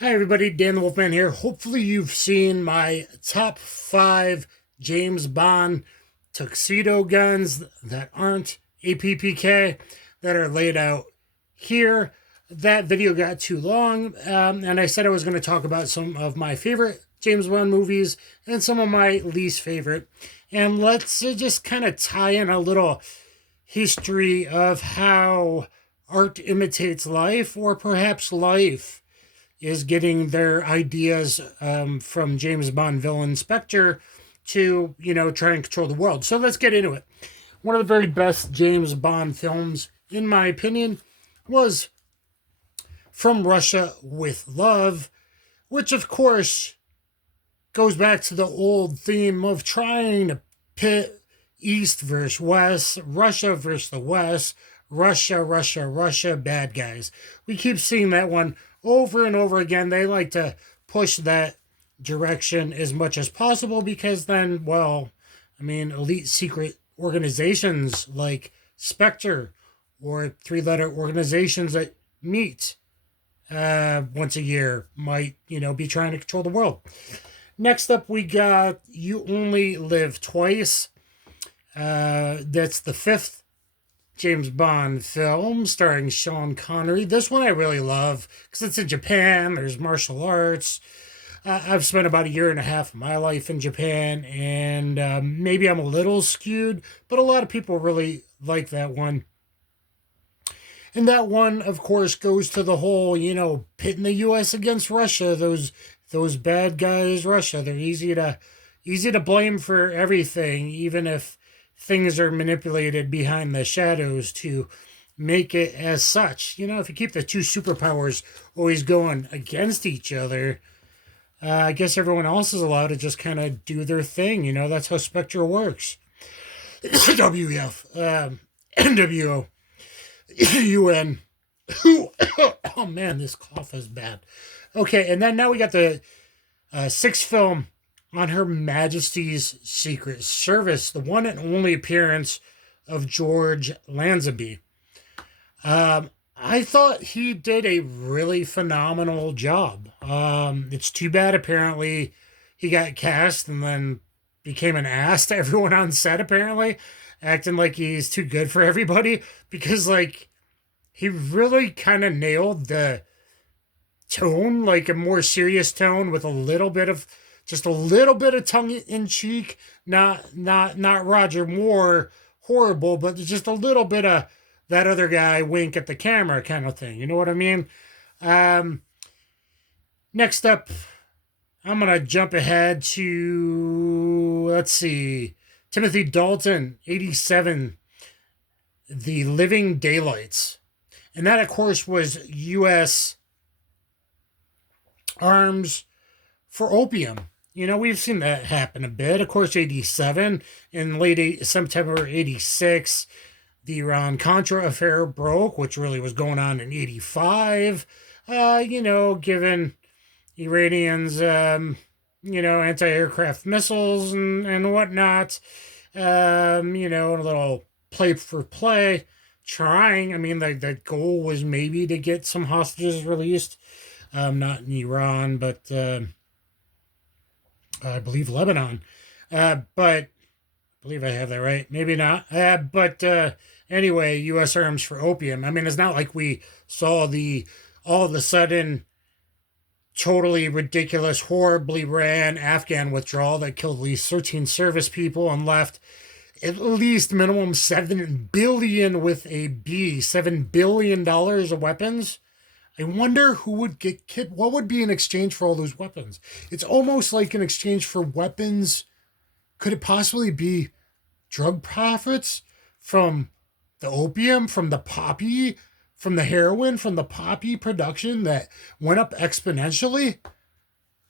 Hi, everybody. Dan the Wolfman here. Hopefully, you've seen my top 5 James Bond tuxedo guns that aren't APPK that are laid out here. That video got too long, and I said I was going to talk about some of my favorite James Bond movies and some of my least favorite. And let's just kind of tie in a little history of how art imitates life, or perhaps life is getting their ideas from James Bond villain Spectre to, try and control the world. So let's get into it. One of the very best James Bond films, in my opinion, was From Russia with Love, which, of course, goes back to the old theme of trying to pit East versus West, Russia versus the West, Russia, bad guys. We keep seeing that one over and over again. They like to push that direction as much as possible because then, well, elite secret organizations like Spectre or three-letter organizations that meet once a year might, be trying to control the world. Next up, we got You Only Live Twice. That's the 5th James Bond film starring Sean Connery. This one I really love because it's in Japan. There's martial arts. I've spent about a year and a half of my life in Japan, and maybe I'm a little skewed, but a lot of people really like that one. And that one, of course, goes to the whole, pitting the U.S. against Russia. Those bad guys, Russia. They're easy to blame for everything, even if things are manipulated behind the shadows to make it as such. If you keep the two superpowers always going against each other, I guess everyone else is allowed to just kind of do their thing. That's how Spectre works. WEF, NWO, UN. Oh man, this cough is bad. Okay, and then now we got the 6th film on Her Majesty's Secret Service, the one and only appearance of George Lazenby. I thought he did a really phenomenal job. It's too bad, apparently, he got cast and then became an ass to everyone on set, apparently, acting like he's too good for everybody, because, he really kind of nailed the tone, like a more serious tone with just a little bit of tongue in cheek, not Roger Moore horrible, but just a little bit of that other guy wink at the camera kind of thing. You know what I mean? Next up, I'm gonna jump ahead to, let's see, Timothy Dalton, 87, The Living Daylights, and that of course was U.S. arms for opium. We've seen that happen a bit. Of course, 87, in late September 86, the Iran-Contra affair broke, which really was going on in 85. Giving Iranians, anti-aircraft missiles and whatnot. A little play for play. Trying. The goal was maybe to get some hostages released. Not in Iran, but I believe Lebanon. But I believe I have that right. Maybe not. But anyway, U.S. arms for opium. It's not like we saw the all of a sudden totally ridiculous, horribly ran Afghan withdrawal that killed at least 13 service people and left at least minimum $7 billion with a B, $7 billion of weapons. I wonder who would get killed. What would be in exchange for all those weapons? It's almost like an exchange for weapons. Could it possibly be drug profits from the opium, from the poppy, from the heroin, from the poppy production that went up exponentially?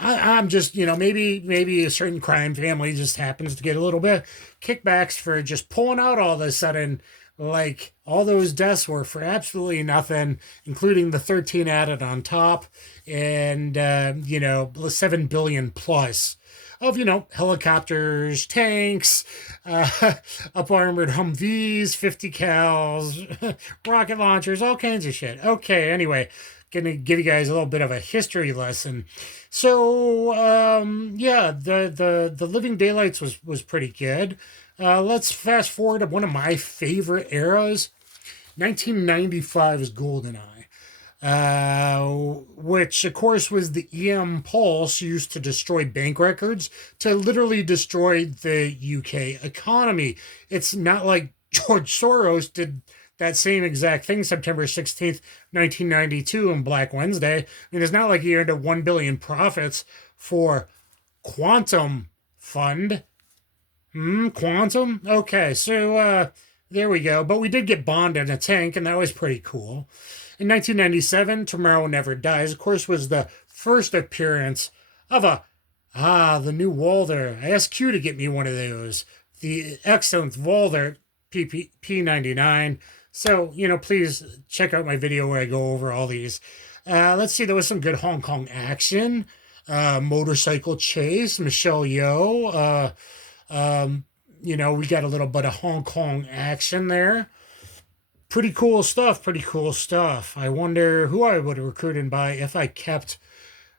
I'm just, maybe a certain crime family just happens to get a little bit kickbacks for just pulling out all of a sudden. Like, all those deaths were for absolutely nothing, including the 13 added on top, and, 7 billion plus of, helicopters, tanks, up armored Humvees, 50 cals, rocket launchers, all kinds of shit. Okay, anyway, gonna give you guys a little bit of a history lesson. So yeah, the Living Daylights was pretty good. Let's fast forward to one of my favorite eras. 1995's GoldenEye, which of course was the EM pulse used to destroy bank records, to literally destroy the UK economy. It's not like George Soros did that same exact thing September 16th, 1992 in Black Wednesday. I mean, it's not like he earned a 1 billion profits for Quantum Fund. Quantum? Okay, so there we go. But we did get Bond in a tank, and that was pretty cool. In 1997, Tomorrow Never Dies, of course, was the first appearance of the new Walther. I asked Q to get me one of those. The excellent Walther P99. So, please check out my video where I go over all these. Let's see, there was some good Hong Kong action. Motorcycle chase, Michelle Yeoh. We got a little bit of Hong Kong action there. Pretty cool stuff, pretty cool stuff. I wonder who I would have recruited by if I kept,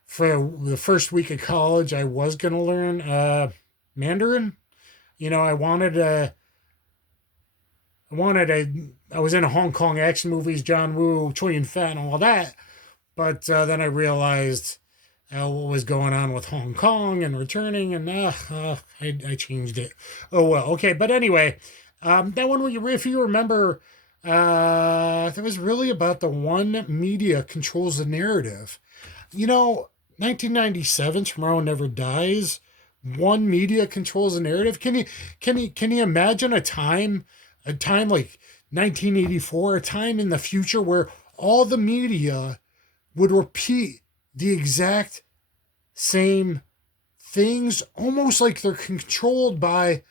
for the first week of college, I was going to learn Mandarin. I was in a Hong Kong action movies, John Woo, Choi and Fat and all that. But then I realized what was going on with Hong Kong and returning, and I changed it. Oh, well, okay. But anyway, that one, if you remember, that was really about the one media controls the narrative. 1997, Tomorrow Never Dies. One media controls the narrative. Can you imagine a time like 1984, a time in the future where all the media would repeat the exact same things, almost like they're controlled by,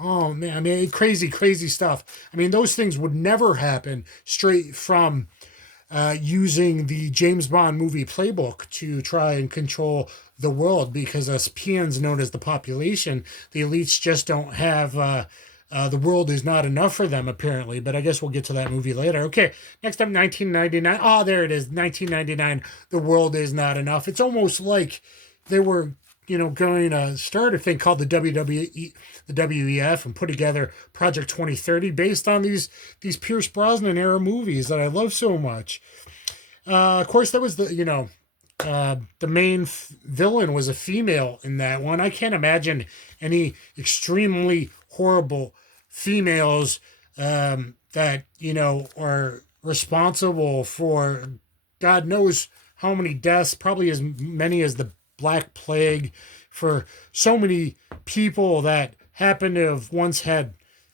oh man, I mean, crazy stuff. I mean, those things would never happen straight from using the James Bond movie playbook to try and control the world, because us peons, known as the population, the elites just don't have, the world is not enough for them, apparently. But I guess we'll get to that movie later. Okay, next up, 1999. Oh, there it is, 1999. The world is not enough. It's almost like they were, going to start a thing called the WWE, the WEF, and put together Project 2030 based on these Pierce Brosnan era movies that I love so much. Of course, that was the main villain was a female in that one. I can't imagine any extremely horrible females that are responsible for God knows how many deaths, probably as many as the Black Plague, for so many people that happen to have once had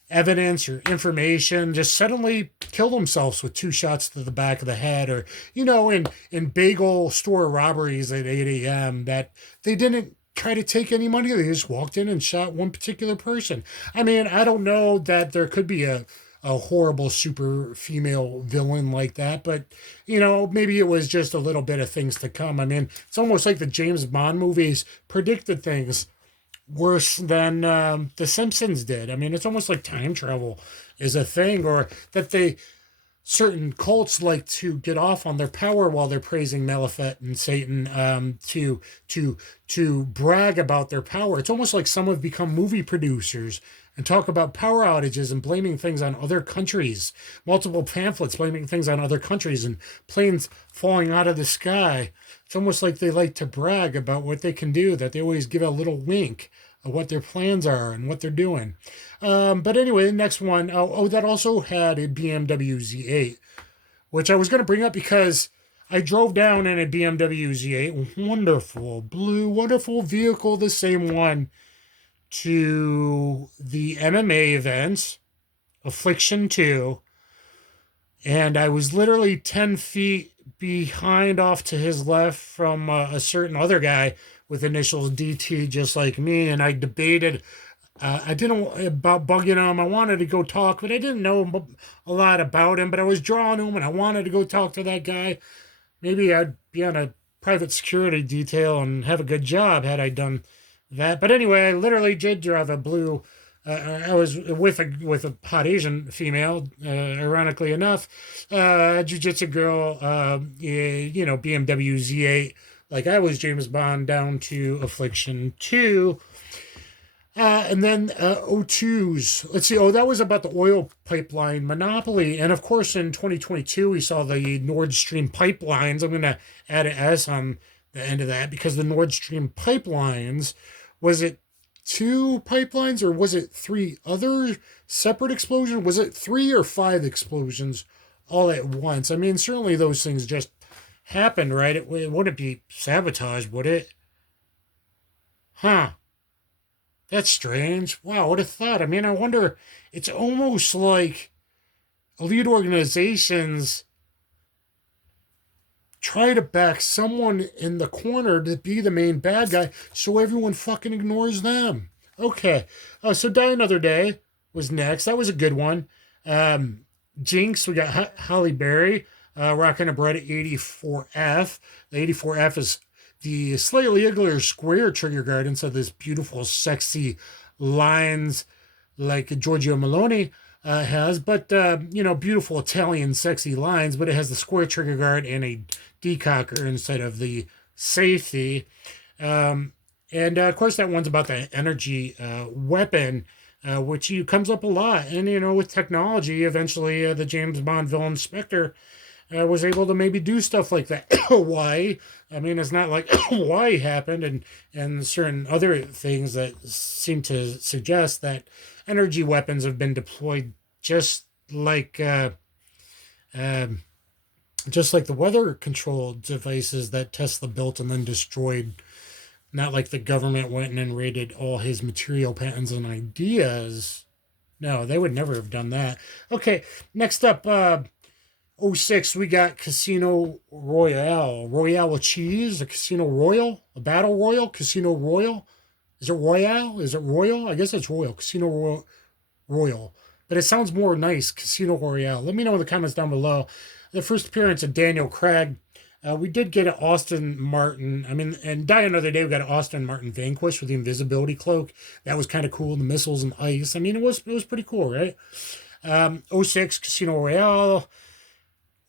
evidence or information just suddenly kill themselves with 2 shots to the back of the head, or in bagel store robberies at 8 a.m. that they didn't try to take any money. They just walked in and shot one particular person. I mean, I don't know that there could be a horrible super female villain like that, but maybe it was just a little bit of things to come. I mean, it's almost like the James Bond movies predicted things worse than the Simpsons did. I mean, it's almost like time travel is a thing, or that certain cults like to get off on their power while they're praising Malefet and Satan, to brag about their power. It's almost like some have become movie producers and talk about power outages and blaming things on other countries. Multiple pamphlets blaming things on other countries and planes falling out of the sky. It's almost like they like to brag about what they can do, that they always give a little wink of what their plans are and what they're doing. But anyway, the next one, that also had a BMW Z8, which I was going to bring up because I drove down in a BMW Z8, wonderful blue, wonderful vehicle, the same one, to the MMA events, Affliction 2, and I was literally 10 feet behind off to his left from a certain other guy with initials DT, just like me, and I debated. I didn't about bugging him. I wanted to go talk, but I didn't know a lot about him. But I was drawn to him, and I wanted to go talk to that guy. Maybe I'd be on a private security detail and have a good job had I done that. But anyway, I literally did drive a blue I was with a hot Asian female, ironically enough, jiu-jitsu girl, BMW Z8, like I was James Bond down to Affliction 2. And then O2s. Let's see. Oh, that was about the oil pipeline monopoly. And of course, in 2022, we saw the Nord Stream pipelines. I'm going to add an S on the end of that because the Nord Stream pipelines, was it two pipelines or was it three other separate explosions? Was it 3 or 5 explosions all at once? I mean, certainly those things just happened, right? It wouldn't be sabotage, would it? Huh. That's strange. Wow, what a thought. I mean, I wonder, it's almost like elite organizations try to back someone in the corner to be the main bad guy so everyone fucking ignores them. Okay. So Die Another Day was next. That was a good one. Jinx, we got Holly Berry rocking a Beretta 84F. The 84F is the slightly uglier square trigger guard instead of this beautiful, sexy lines like Giorgio Maloney has, but beautiful Italian sexy lines, but it has the square trigger guard and a decocker instead of the safety. And of course, that one's about the energy weapon, which comes up a lot. And with technology, eventually the James Bond villain Spectre was able to maybe do stuff like that. Why? I mean, it's not like why happened, and certain other things that seem to suggest that energy weapons have been deployed just like the weather control devices that Tesla built and then destroyed. Not like the government went in and raided all his material patents and ideas. No, they would never have done that. Okay, next up, '06, we got Casino Royale. Royale with cheese, a Casino Royal, a Battle Royal, Casino Royal. Is it Royale? Is it Royal? I guess it's Royal, Casino Royal. But it sounds more nice, Casino Royale. Let me know in the comments down below. The first appearance of Daniel Craig. We did get an Austin Martin. I mean, and Die Another Day, we got an Austin Martin Vanquish with the invisibility cloak. That was kind of cool. The missiles and ice. I mean, it was pretty cool, right? '06 Casino Royale.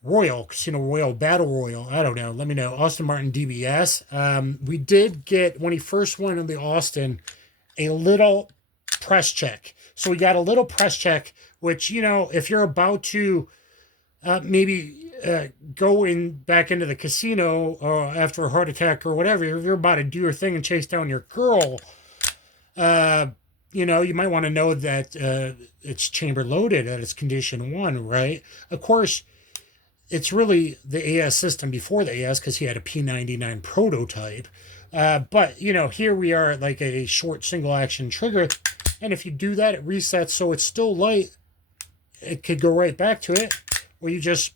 Royal, Casino Royal, Battle Royal. I don't know. Let me know. Austin Martin DBS. We did get, when he first went in the Austin, a little press check. So we got a little press check, which, if you're about to maybe go back into the casino after a heart attack or whatever, if you're about to do your thing and chase down your girl, you might want to know that it's chamber loaded, that it's condition 1, right? Of course, it's really the AS system before the AS because he had a P99 prototype. But, here we are at like a short single action trigger. And if you do that, it resets so it's still light. It could go right back to it. Or you just,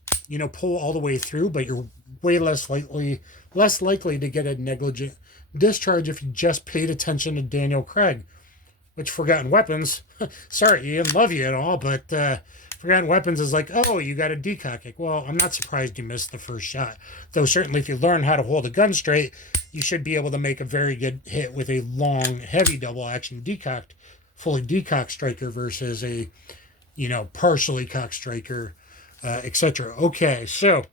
pull all the way through, but you're way less likely to get a negligent discharge if you just paid attention to Daniel Craig. Which Forgotten Weapons, sorry Ian, love you and all, but Forgotten Weapons is like, oh, you got a decock kick. Well, I'm not surprised you missed the first shot. Though certainly if you learn how to hold a gun straight, you should be able to make a very good hit with a long, heavy double action fully decocked striker versus a, partially cocked striker, etc. Okay, so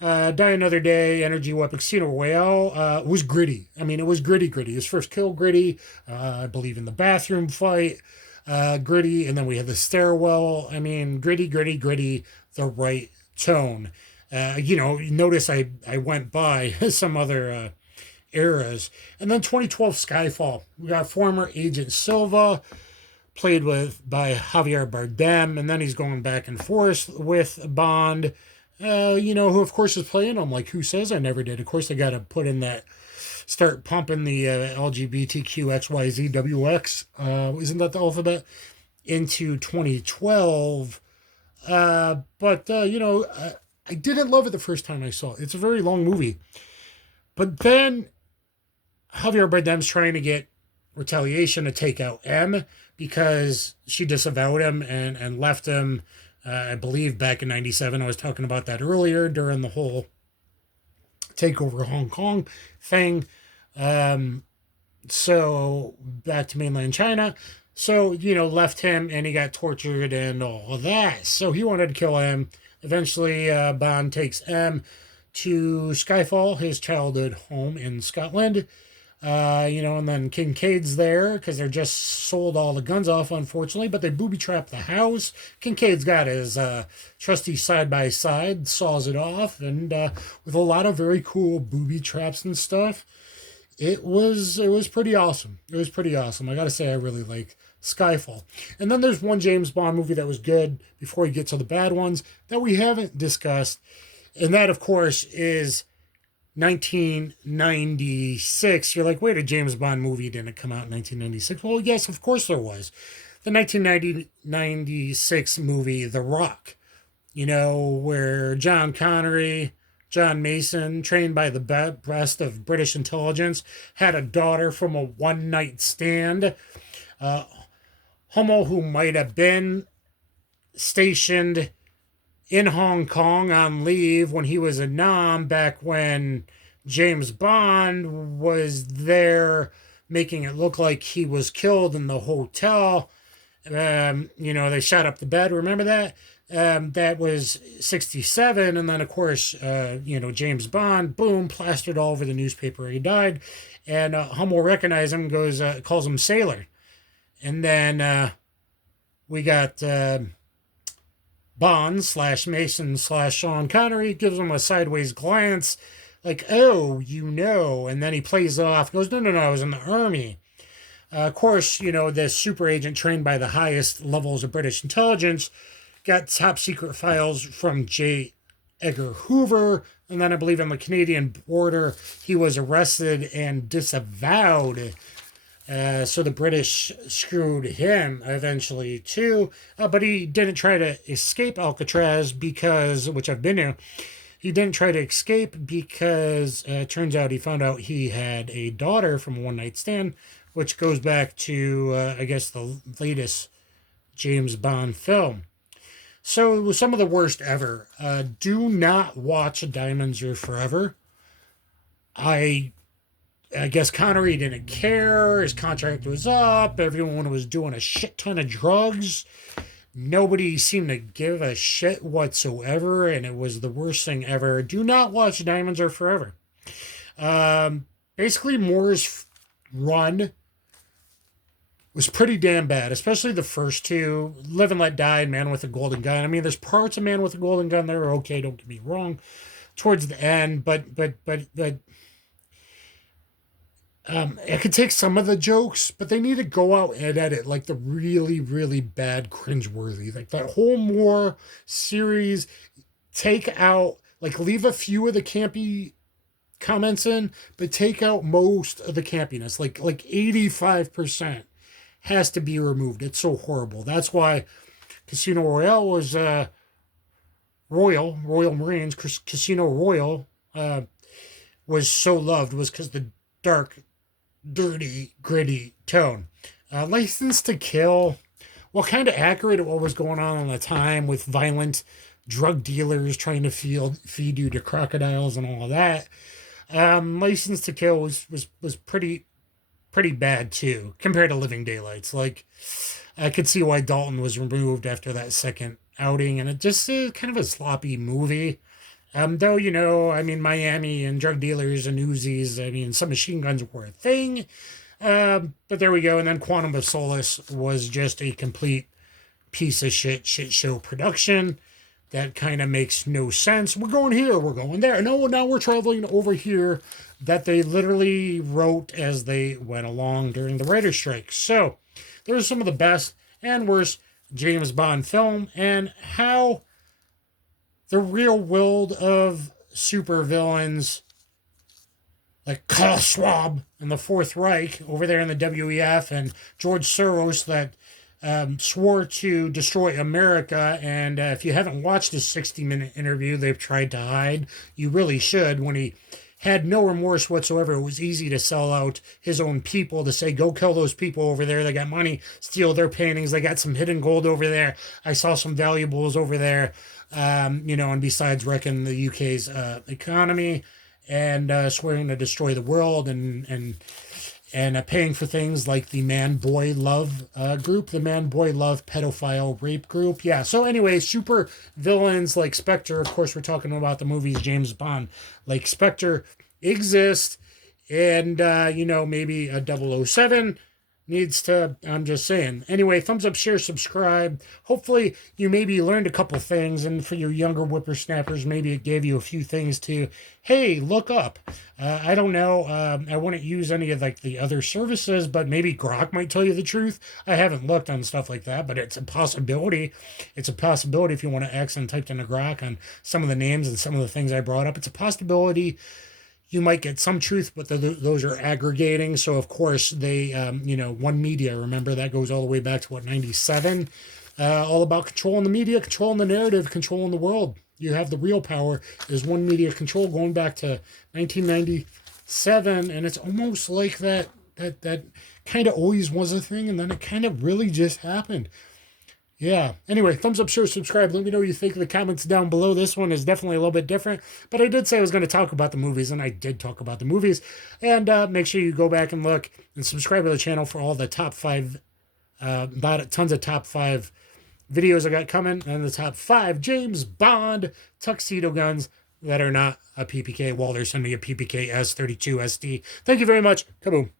Die Another Day, Energy Weapon, Casino Royale was gritty. I mean, it was gritty. His first kill, gritty. I believe in the bathroom fight, gritty. And then we had the stairwell. I mean, gritty, the right tone. Notice I went by some other eras. And then 2012 Skyfall. We got former Agent Silva, played by Javier Bardem. And then he's going back and forth with Bond. Who of course is playing them, like Who Says I Never Did. Of course, they got to put in that, start pumping the LGBTQXYZWX, isn't that the alphabet, into 2012. I didn't love it the first time I saw it. It's a very long movie. But then Javier Bardem's trying to get retaliation to take out M because she disavowed him and left him. I believe back in 97, I was talking about that earlier during the whole takeover Hong Kong thing. So back to mainland China. So, left him and he got tortured and all of that. So he wanted to kill him. Eventually, Bond takes M to Skyfall, his childhood home in Scotland. And then Kincaid's there because they're just sold all the guns off, unfortunately, but they booby trap the house. Kincaid's got his trusty side by side, saws it off, and with a lot of very cool booby traps and stuff. It was pretty awesome. It was pretty awesome. I gotta say, I really like Skyfall. And then there's one James Bond movie that was good before we get to the bad ones that we haven't discussed, and that, of course, is 1996. You're like, wait, a James Bond movie didn't come out in 1996. Well, yes, of course there was. The 1996 movie, The Rock, where John Connery, John Mason, trained by the best of British intelligence, had a daughter from a one night stand. Hummel, who might have been stationed in Hong Kong on leave when he was a nom back when James Bond was there, making it look like he was killed in the hotel. They shot up the bed. Remember that? That was 67. And then, of course, James Bond, boom, plastered all over the newspaper. He died. And Hummel recognized him, calls him Sailor. And then we got Bond / Mason / Sean Connery, gives him a sideways glance, like, oh, and then he plays it off, goes, no, I was in the army. Of course, this super agent trained by the highest levels of British intelligence got top secret files from J. Edgar Hoover, and then I believe on the Canadian border, he was arrested and disavowed. So the British screwed him eventually too, but he didn't try to escape Alcatraz which I've been to. He didn't try to escape because it turns out he found out he had a daughter from a one night stand, which goes back to I guess the latest James Bond film. So it was some of the worst ever. Do not watch Diamonds Are Forever. I guess Connery didn't care. His contract was up. Everyone was doing a shit ton of drugs. Nobody seemed to give a shit whatsoever, and it was the worst thing ever. Do not watch Diamonds Are Forever. Basically, Moore's run was pretty damn bad, especially the first two. Live and Let Die and Man with a Golden Gun. I mean, there's parts of Man with a Golden Gun that are okay, don't get me wrong, towards the end, but I could take some of the jokes, but they need to go out and edit like the really, really bad cringeworthy. Like that whole Moore series, take out, like leave a few of the campy comments in, but take out most of the campiness. Like 85% has to be removed. It's so horrible. That's why Casino Royale was Royal Marines, Casino Royale was so loved, was because the dark, dirty, gritty tone. License to Kill, well, kind of accurate at what was going on the time with violent drug dealers trying to feed you to crocodiles and all of that. License to Kill was pretty bad too compared to Living Daylights. Like, I could see why Dalton was removed after that second outing, and it just is kind of a sloppy movie. Though, Miami and drug dealers and Uzis, some machine guns were a thing. But there we go. And then Quantum of Solace was just a complete piece of shit show production that kind of makes no sense. We're going here, we're going there. No, now we're traveling over here, that they literally wrote as they went along during the writer's strike. So there's some of the best and worst James Bond film, and how the real world of supervillains like Karl Schwab and the Fourth Reich over there in the WEF, and George Soros that swore to destroy America. And if you haven't watched his 60-minute interview they've tried to hide, you really should. When he had no remorse whatsoever, it was easy to sell out his own people, to say, go kill those people over there. They got money, steal their paintings. They got some hidden gold over there. I saw some valuables over there. And besides wrecking the UK's economy and swearing to destroy the world and and paying for things like the Man Boy Love group, the Man Boy Love pedophile rape group. Yeah. So anyway, super villains like Spectre. Of course, we're talking about the movies James Bond. Like Spectre exists, and maybe a 007 needs to, I'm just saying. Anyway, thumbs up, share, subscribe. Hopefully you maybe learned a couple things, and for your younger whippersnappers, maybe it gave you a few things to, hey, look up. I don't know. I wouldn't use any of like the other services, but maybe Grok might tell you the truth. I haven't looked on stuff like that, but it's a possibility. It's a possibility if you want to X and typed in a Grok on some of the names and some of the things I brought up. It's a possibility you might get some truth, but those are aggregating. So, of course, they, One Media, remember, that goes all the way back to, 97? All about controlling the media, controlling the narrative, controlling the world. You have the real power is One Media control going back to 1997. And it's almost like that kind of always was a thing, and then it kind of really just happened. Yeah. Anyway, thumbs up, share, subscribe. Let me know what you think in the comments down below. This one is definitely a little bit different, but I did say I was going to talk about the movies, and I did talk about the movies. And make sure you go back and look and subscribe to the channel for all the top 5, tons of top 5 videos I got coming, and the top 5 James Bond tuxedo guns that are not a PPK. Well, they're sending me a PPK S32 SD. Thank you very much. Kaboom.